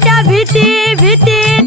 बेटा भीती भीती